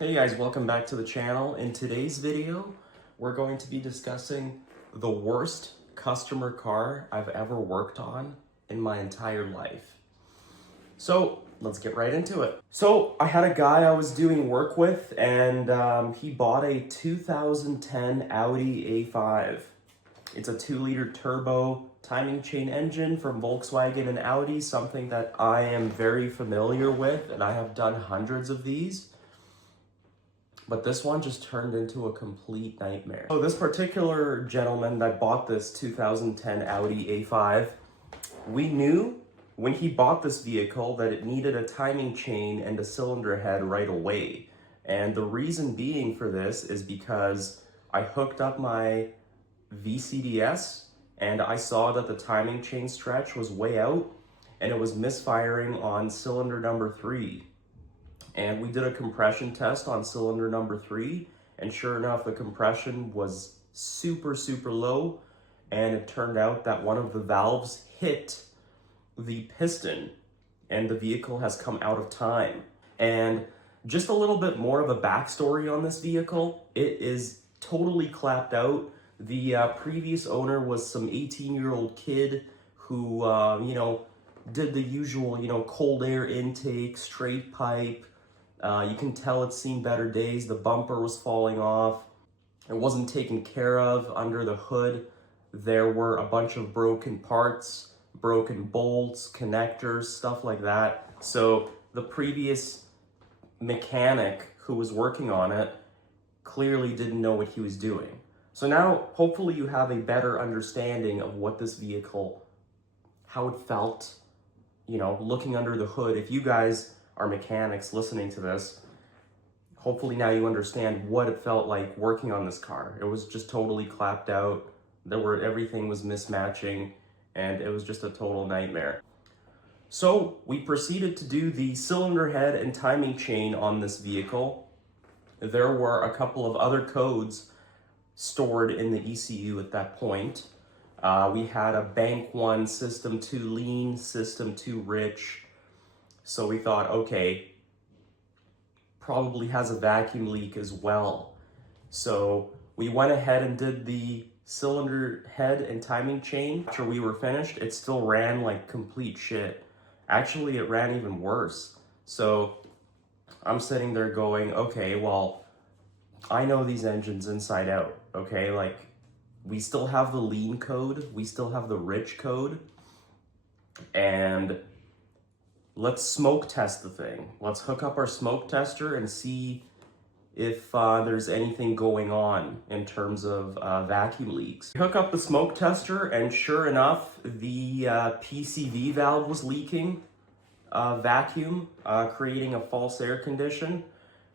Hey guys, welcome back to the channel. In today's video, we're going to be discussing the worst customer car I've ever worked on in my entire life. So let's get right into it. So I had a guy I was doing work with and he bought a 2010 Audi A5. It's a 2-liter turbo timing chain engine from Volkswagen and Audi, something that I am very familiar with and I have done hundreds of these. But this one just turned into a complete nightmare. So this particular gentleman that bought this 2010 Audi A5, we knew when he bought this vehicle that it needed a timing chain and a cylinder head right away. And the reason being for this is because I hooked up my VCDS and I saw that the timing chain stretch was way out and it was misfiring on cylinder number 3. And we did a compression test on cylinder number 3, and sure enough, the compression was super low, and it turned out that one of the valves hit the piston, and the vehicle has come out of time. And just a little bit more of a backstory on this vehicle, it is totally clapped out. The previous owner was some 18-year-old kid who, did the usual, cold air intake, straight pipe. You can tell it's seen better days. The bumper was falling off. It wasn't taken care of under the hood. There were a bunch of broken parts, broken bolts, connectors, stuff like that. So the previous mechanic who was working on it clearly didn't know what he was doing. So now, hopefully you have a better understanding of what this vehicle, how it felt, looking under the hood. If you guys are mechanics listening to this, hopefully now you understand what it felt like working on this car. It was just totally clapped out. Everything was mismatching and it was just a total nightmare. So we proceeded to do the cylinder head and timing chain on this vehicle. There were a couple of other codes stored in the ECU at that point. We had a bank 1, system 2 lean, system 2 rich. So we thought, okay, probably has a vacuum leak as well. So we went ahead and did the cylinder head and timing chain. After we were finished, it still ran like complete shit. Actually, it ran even worse. So I'm sitting there going, okay, well, I know these engines inside out, okay? Like, we still have the lean code, we still have the rich code, and let's smoke test the thing. Let's hook up our smoke tester and see if there's anything going on in terms of vacuum leaks. We hook up the smoke tester and sure enough, the PCV valve was leaking vacuum, creating a false air condition.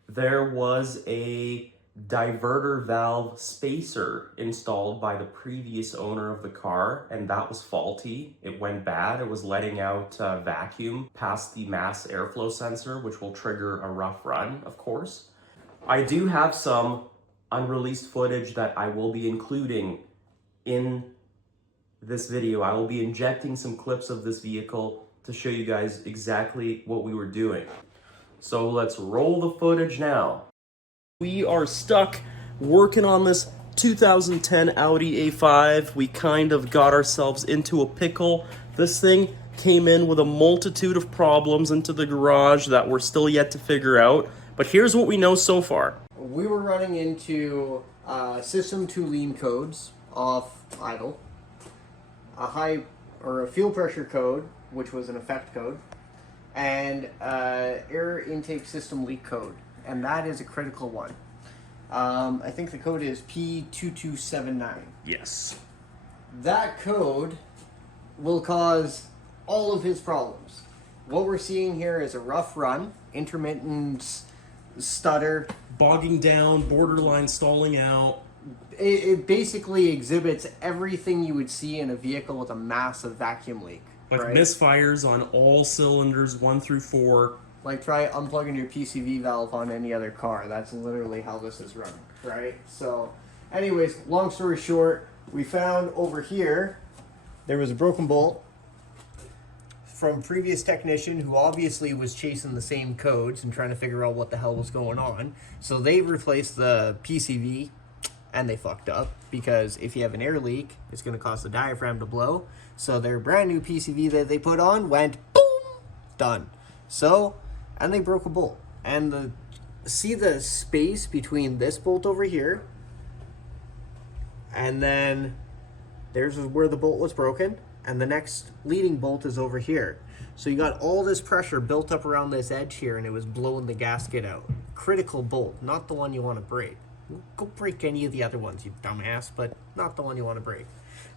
There was a diverter valve spacer installed by the previous owner of the car, and that was faulty. It went bad. It was letting out vacuum past the mass airflow sensor, which will trigger a rough run, of course. I do have some unreleased footage that I will be including in this video. I will be injecting some clips of this vehicle to show you guys exactly what we were doing. So let's roll the footage now. We are stuck working on this 2010 Audi A5. We kind of got ourselves into a pickle. This thing came in with a multitude of problems into the garage that we're still yet to figure out. But here's what we know so far. We were running into system 2 lean codes off idle, a fuel pressure code, which was an effect code, and air intake system leak code. And that is a critical one. I think the code is P2279. Yes. That code will cause all of his problems. What we're seeing here is a rough run, intermittent stutter. Bogging down, borderline stalling out. It basically exhibits everything you would see in a vehicle with a massive vacuum leak. Like right? misfires on all cylinders 1 through 4. Like try unplugging your PCV valve on any other car. That's literally how this is running, right? So anyways, long story short, we found over here, there was a broken bolt from previous technician who obviously was chasing the same codes and trying to figure out what the hell was going on. So they replaced the PCV and they fucked up because if you have an air leak, it's going to cause the diaphragm to blow. So their brand new PCV that they put on went boom, done. So, and they broke a bolt. And see the space between this bolt over here and then there's where the bolt was broken, and the next leading bolt is over here. So you got all this pressure built up around this edge here, and it was blowing the gasket out. Critical bolt, not the one you want to break. Go break any of the other ones, you dumbass, but not the one you want to break.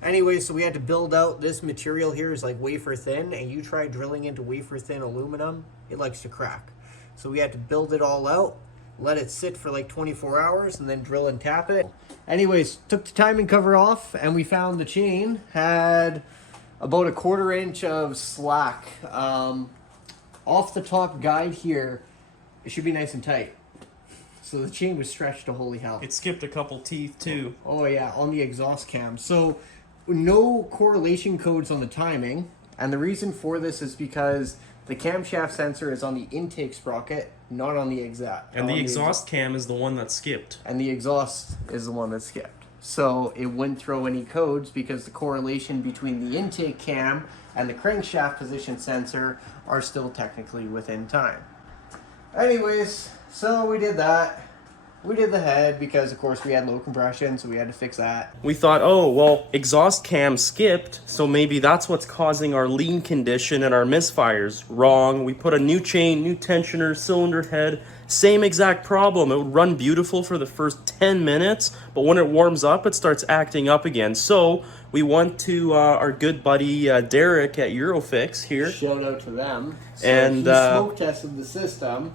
Anyway, so we had to build out. This material here is like wafer thin, and you try drilling into wafer thin aluminum, it likes to crack. So we had to build it all out, let it sit for like 24 hours, and then drill and tap it. Anyways, took the timing cover off, and we found the chain had about 1/4 inch of slack. Off the top guide here, it should be nice and tight. So the chain was stretched to holy hell. It skipped a couple teeth too. Oh yeah, on the exhaust cam. So no correlation codes on the timing, and the reason for this is because the camshaft sensor is on the intake sprocket, not on the exhaust. And the exhaust cam is the one that skipped. And the exhaust is the one that skipped. So it wouldn't throw any codes because the correlation between the intake cam and the crankshaft position sensor are still technically within time. Anyways, so we did that. We did the head because, of course, we had low compression, so we had to fix that. We thought, oh, well, exhaust cam skipped, so maybe that's what's causing our lean condition and our misfires. Wrong. We put a new chain, new tensioner, cylinder head, same exact problem. It would run beautiful for the first 10 minutes, but when it warms up, it starts acting up again. So we went to our good buddy Derek at Eurofix here. Shout out to them. So And he smoke tested the system.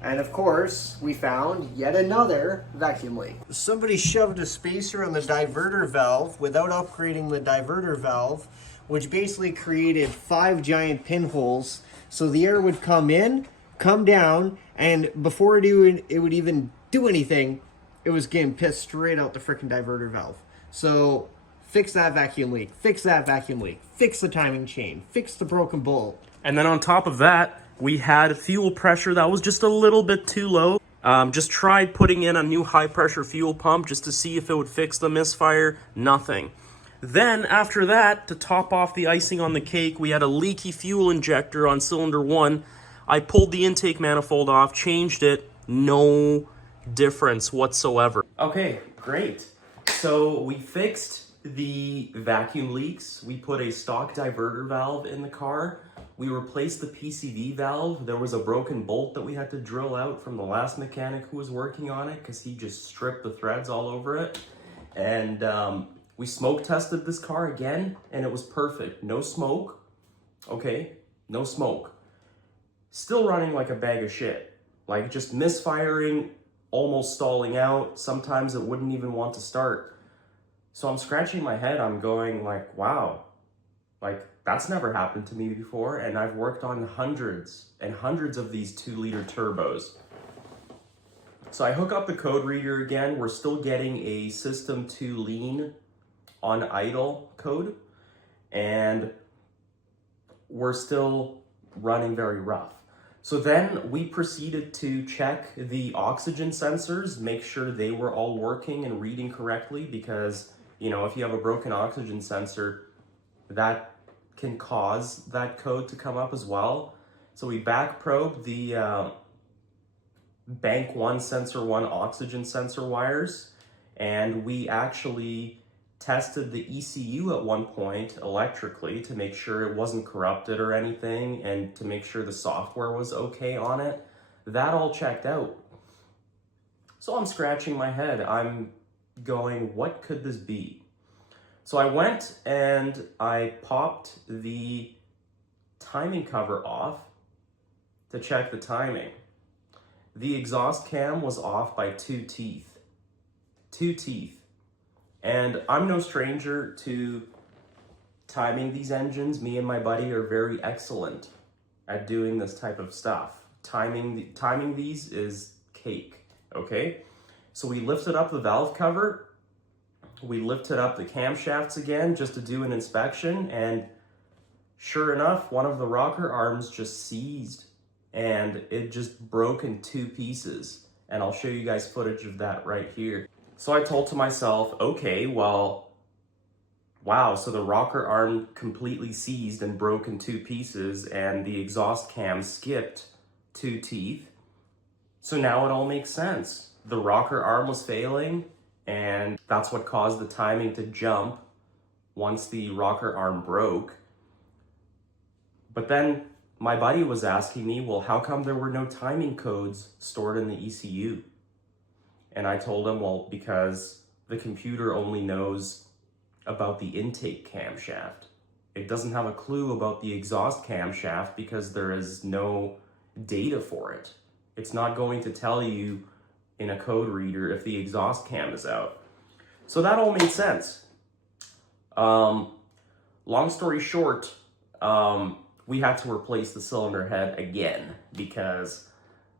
And of course, we found yet another vacuum leak. Somebody shoved a spacer on the diverter valve without upgrading the diverter valve, which basically created 5 giant pinholes. So the air would come in, come down, and before it would even do anything, it was getting pissed straight out the freaking diverter valve. So fix that vacuum leak, fix that vacuum leak, fix the timing chain, fix the broken bolt. And then on top of that, we had fuel pressure that was just a little bit too low. Just tried putting in a new high pressure fuel pump just to see if it would fix the misfire. Nothing. Then after that, to top off the icing on the cake, we had a leaky fuel injector on cylinder 1. I pulled the intake manifold off, changed it, no difference whatsoever. Okay, great. So we fixed the vacuum leaks. We put a stock diverter valve in the car. We replaced the PCV valve. There was a broken bolt that we had to drill out from the last mechanic who was working on it because he just stripped the threads all over it. And we smoke tested this car again, and it was perfect. No smoke. Okay, no smoke. Still running like a bag of shit. Like just misfiring, almost stalling out. Sometimes it wouldn't even want to start. So I'm scratching my head. I'm going like, wow, like that's never happened to me before. And I've worked on hundreds and hundreds of these 2-liter turbos. So I hook up the code reader again. We're still getting a system 2 lean on idle code. And we're still running very rough. So then we proceeded to check the oxygen sensors, make sure they were all working and reading correctly because, you know, if you have a broken oxygen sensor, that can cause that code to come up as well. So we back probed the bank 1, sensor 1 oxygen sensor wires, and we actually tested the ECU at one point electrically to make sure it wasn't corrupted or anything and to make sure the software was okay on it. That all checked out. So I'm scratching my head. I'm going, what could this be? So I went and I popped the timing cover off to check the timing. The exhaust cam was off by 2 teeth. 2 teeth. And I'm no stranger to timing these engines. Me and my buddy are very excellent at doing this type of stuff. Timing these is cake, okay? So we lifted up the valve cover. We lifted up the camshafts again just to do an inspection, and Sure enough, one of the rocker arms just seized and it just broke in 2 pieces. And I'll show you guys footage of that right here. So I told to myself, okay, well, wow, so the rocker arm completely seized and broke in 2 pieces and the exhaust cam skipped 2 teeth. So now it all makes sense. The rocker arm was failing and that's what caused the timing to jump once the rocker arm broke. But then my buddy was asking me, well, how come there were no timing codes stored in the ECU? And I told him, well, because the computer only knows about the intake camshaft. It doesn't have a clue about the exhaust camshaft because there is no data for it. It's not going to tell you in a code reader if the exhaust cam is out. So that all made sense. Long story short, we had to replace the cylinder head again because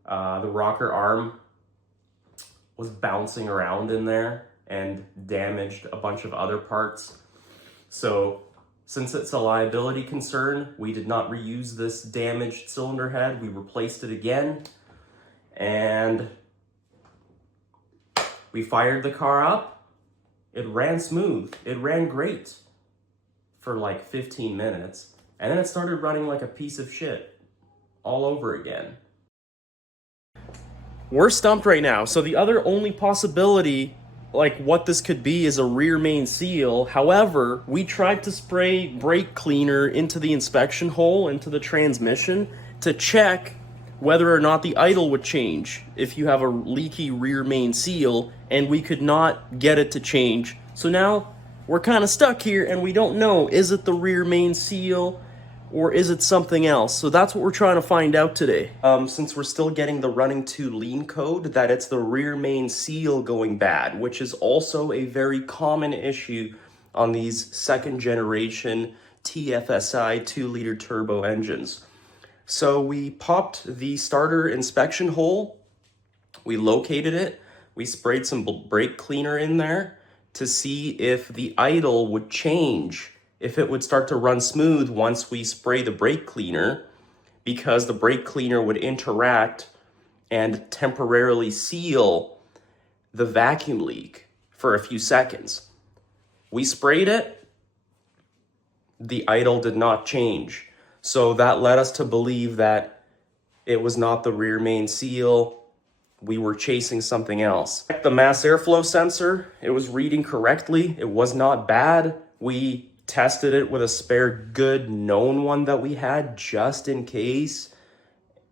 the rocker arm was bouncing around in there and damaged a bunch of other parts. So since it's a liability concern, we did not reuse this damaged cylinder head. We replaced it again and we fired the car up. It ran smooth. It ran great for like 15 minutes. And then it started running like a piece of shit all over again. We're stumped right now. So the other only possibility, like what this could be, is a rear main seal. However, we tried to spray brake cleaner into the inspection hole, into the transmission, to check whether or not the idle would change if you have a leaky rear main seal, and we could not get it to change. So now we're kind of stuck here and we don't know, is it the rear main seal or is it something else? So that's what we're trying to find out today. Since we're still getting the running to lean code, that it's the rear main seal going bad, which is also a very common issue on these second generation TFSI 2-liter turbo engines. So we popped the starter inspection hole, we located it, we sprayed some brake cleaner in there to see if the idle would change, if it would start to run smooth once we spray the brake cleaner, because the brake cleaner would interact and temporarily seal the vacuum leak for a few seconds. We sprayed it, the idle did not change. So that led us to believe that it was not the rear main seal. We were chasing something else. The mass airflow sensor, it was reading correctly. It was not bad. We tested it with a spare good known one that we had just in case,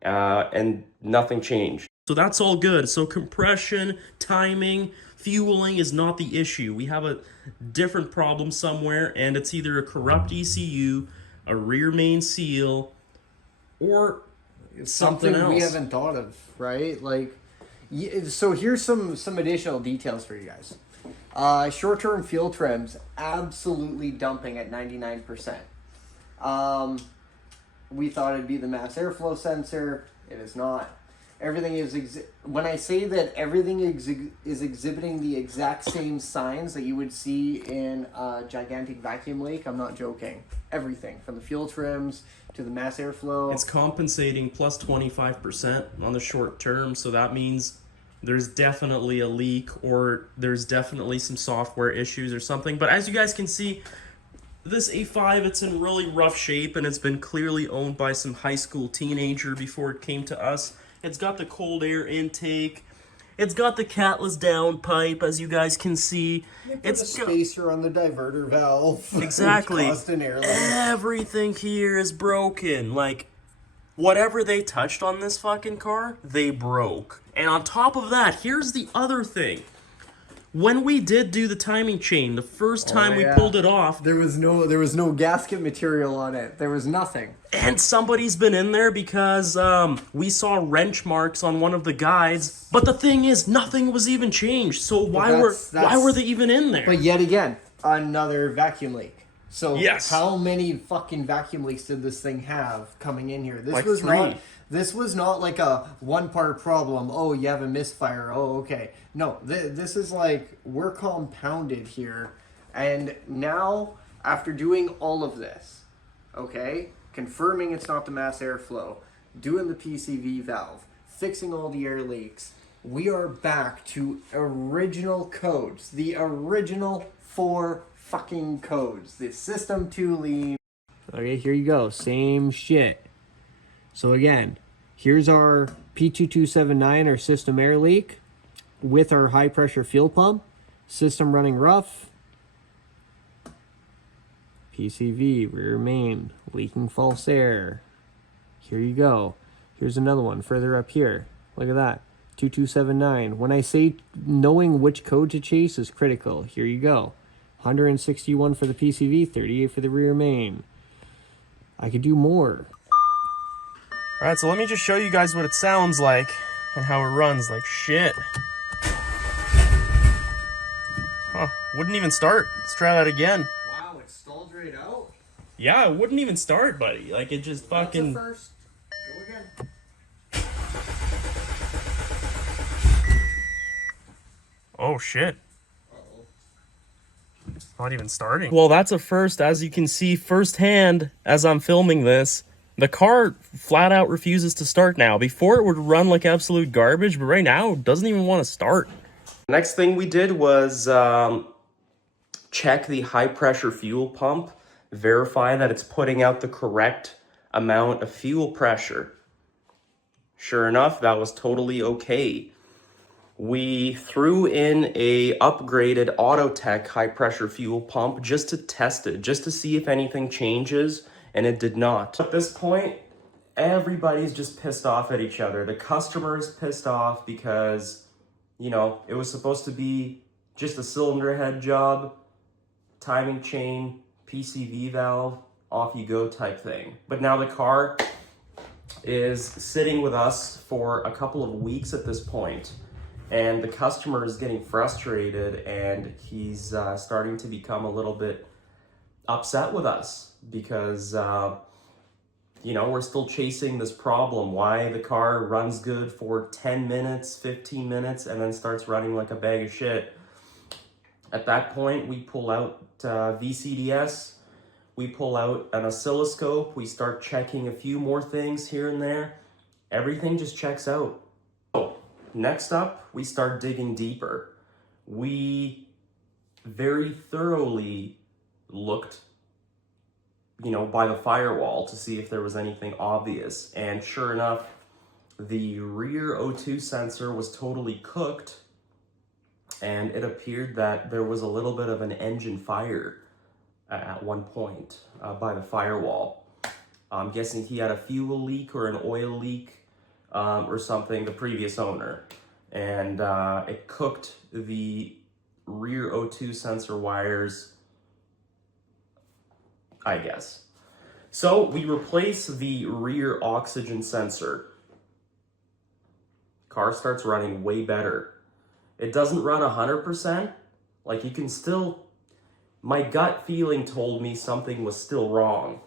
and nothing changed. So that's all good. So compression, timing, fueling is not the issue. We have a different problem somewhere, and it's either a corrupt ECU, a rear main seal, or something else we haven't thought of, right? Like, so here's some additional details for you guys. Short-term fuel trims, absolutely dumping at 99%. We thought it'd be the mass airflow sensor. It is not. Everything is, when I say that everything is exhibiting the exact same signs that you would see in a gigantic vacuum leak, I'm not joking. Everything, from the fuel trims to the mass airflow. It's compensating plus 25% on the short term, so that means there's definitely a leak or there's definitely some software issues or something. But as you guys can see, this A5, it's in really rough shape and it's been clearly owned by some high school teenager before it came to us. It's got the cold air intake. It's got the catless downpipe, as you guys can see. It's a spacer on the diverter valve. Exactly. Constant air leak. Everything here is broken. Like, whatever they touched on this fucking car, they broke. And on top of that, here's the other thing. When we did do the timing chain, the first time we pulled it off, there was no gasket material on it. There was nothing. And somebody's been in there because we saw wrench marks on one of the guides. But the thing is, nothing was even changed. So why were they even in there? But yet again, another vacuum leak. So yes. How many fucking vacuum leaks did this thing have coming in here? This was not like a one-part problem. Oh, you have a misfire. Oh, okay. No, this is like, we're compounded here. And now, after doing all of this, okay? Confirming it's not the mass airflow, doing the PCV valve, fixing all the air leaks. We are back to original codes, the original 4 fucking codes, the system 2 lean. Okay, here you go, same shit. So again, here's our P2279, our system air leak, with our high pressure fuel pump, system running rough, PCV, rear main, leaking false air. Here you go. Here's another one further up here. Look at that, 2279. When I say knowing which code to chase is critical, here you go. 161 for the PCV, 38 for the rear main. I could do more. All right, so let me just show you guys what it sounds like and how it runs like shit. Huh, wouldn't even start. Let's try that again. Wow, it stalled right out. Yeah, it wouldn't even start, buddy. Like, it just fucking... That's a first. Go again. Oh, shit. Uh-oh. It's not even starting. Well, that's a first. As you can see firsthand as I'm filming this, the car flat out refuses to start now. Before it would run like absolute garbage, but right now it doesn't even want to start. Next thing we did was check the high pressure fuel pump, verify that it's putting out the correct amount of fuel pressure. Sure enough, that was totally okay. We threw in a upgraded Autotech high pressure fuel pump just to test it, just to see if anything changes, and it did not. At this point, everybody's just pissed off at each other. The customer is pissed off because, you know, it was supposed to be just a cylinder head job, timing chain, PCV valve, off you go type thing. But now the car is sitting with us for a couple of weeks at this point, and the customer is getting frustrated, and he's starting to become a little bit upset with us because you know, we're still chasing this problem. Why the car runs good for 10 minutes, 15 minutes, and then starts running like a bag of shit. At that point, we pull out VCDS, we pull out an oscilloscope, we start checking a few more things here and there. Everything just checks out. So, next up, we start digging deeper. We very thoroughly looked, you know, by the firewall to see if there was anything obvious. And sure enough, the rear O2 sensor was totally cooked, and it appeared that there was a little bit of an engine fire at one point by the firewall. I'm guessing he had a fuel leak or an oil leak or something, the previous owner. And it cooked the rear O2 sensor wires, I guess. So we replace the rear oxygen sensor. Car starts running way better. It doesn't run 100%. Like, you can still, my gut feeling told me something was still wrong.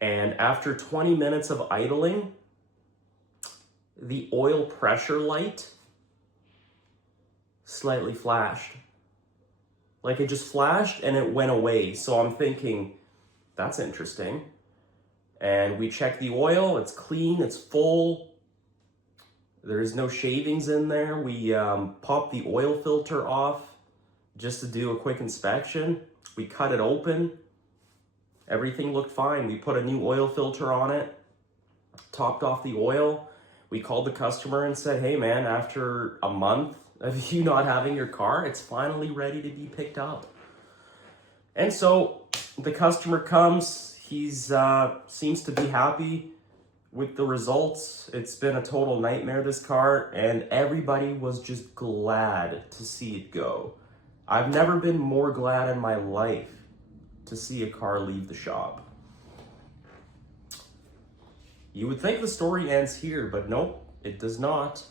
And after 20 minutes of idling, the oil pressure light slightly flashed. Like, it just flashed and it went away. So I'm thinking, that's interesting. And we check the oil, it's clean, it's full. There's no shavings in there. We pop the oil filter off just to do a quick inspection. We cut it open. Everything looked fine. We put a new oil filter on it, topped off the oil. We called the customer and said, hey man, after a month of you not having your car, it's finally ready to be picked up. And so the customer comes, he's seems to be happy with the results. It's been a total nightmare, this car, and everybody was just glad to see it go. I've never been more glad in my life to see a car leave the shop. You would think the story ends here, but nope, it does not.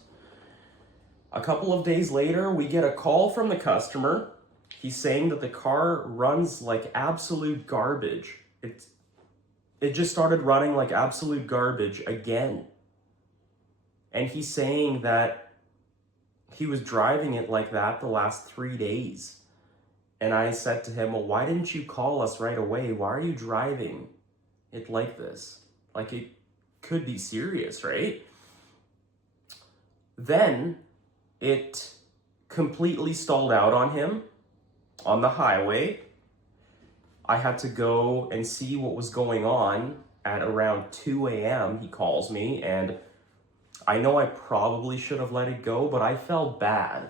A couple of days later, we get a call from the customer. He's saying that the car runs like absolute garbage. It just started running like absolute garbage again. And he's saying that he was driving it like that the last 3 days. And I said to him, well, why didn't you call us right away? Why are you driving it like this. Like, it could be serious, right? Then it completely stalled out on him on the highway. I had to go and see what was going on at around 2 a.m. He calls me, and I know I probably should have let it go, but I felt bad.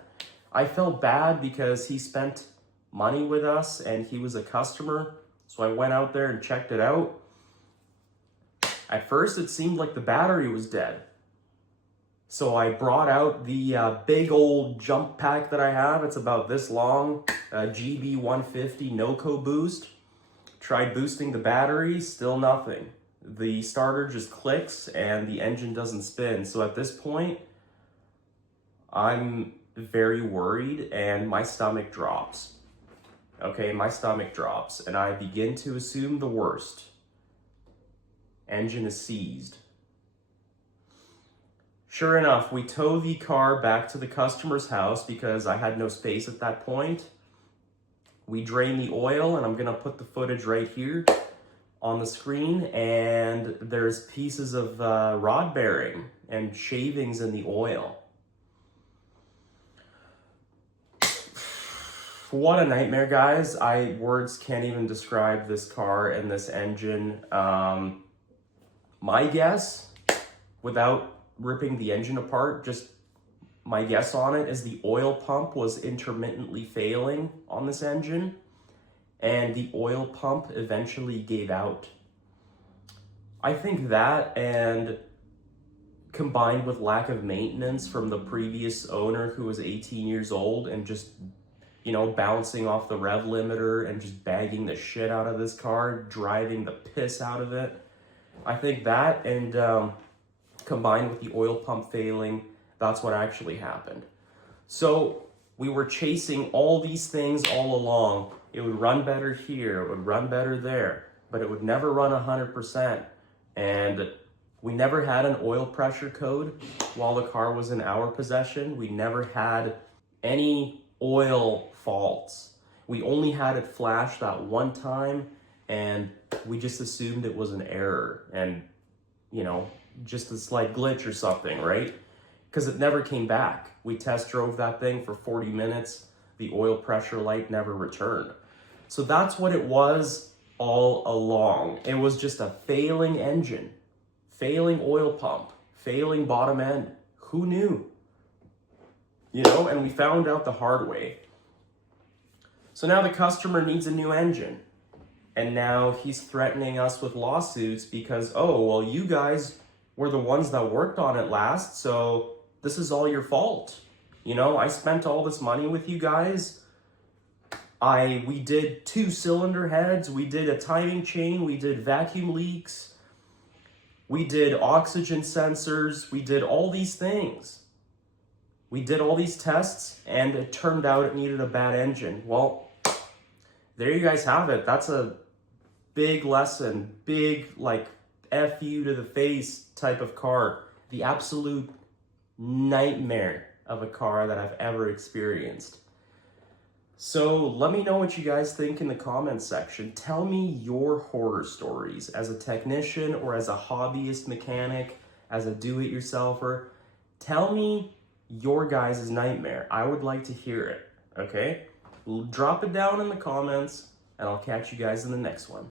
I felt bad because he spent money with us and he was a customer. So I went out there and checked it out. At first, it seemed like the battery was dead. So I brought out the big old jump pack that I have. It's about this long, GB150 NOCO boost. Tried boosting the battery, still nothing. The starter just clicks and the engine doesn't spin. So at this point, I'm very worried and my stomach drops. Okay, my stomach drops and I begin to assume the worst. Engine is seized. Sure enough, we tow the car back to the customer's house because I had no space at that point. We drain the oil, and I'm gonna put the footage right here on the screen, and there's pieces of rod bearing and shavings in the oil. What a nightmare, guys. Words can't even describe this car and this engine. My guess, without ripping the engine apart, just my guess on it is the oil pump was intermittently failing on this engine, and the oil pump eventually gave out. I think that, and combined with lack of maintenance from the previous owner who was 18 years old and just, bouncing off the rev limiter and just bagging the shit out of this car, driving the piss out of it. I think that, and combined with the oil pump failing, that's what actually happened. So we were chasing all these things all along. It would run better here, it would run better there, but it would never run 100%. And we never had an oil pressure code while the car was in our possession. We never had any oil faults. We only had it flash that one time, and we just assumed it was an error and, just a slight glitch or something, right? Because it never came back. We test drove that thing for 40 minutes. The oil pressure light never returned. So that's what it was all along. It was just a failing engine, failing oil pump, failing bottom end. Who knew? And we found out the hard way. So now the customer needs a new engine. And now he's threatening us with lawsuits because, you guys were the ones that worked on it last, so this is all your fault. I spent all this money with you guys. We did 2 cylinder heads, we did a timing chain, we did vacuum leaks, we did oxygen sensors, we did all these things. We did all these tests, and it turned out it needed a bad engine. Well, there you guys have it. That's a big lesson, big, F you to the face type of car. The absolute nightmare of a car that I've ever experienced. So let me know what you guys think in the comments section. Tell me your horror stories as a technician or as a hobbyist mechanic, as a do-it-yourselfer. Tell me your guys' nightmare. I would like to hear it, okay? Drop it down in the comments, and I'll catch you guys in the next one.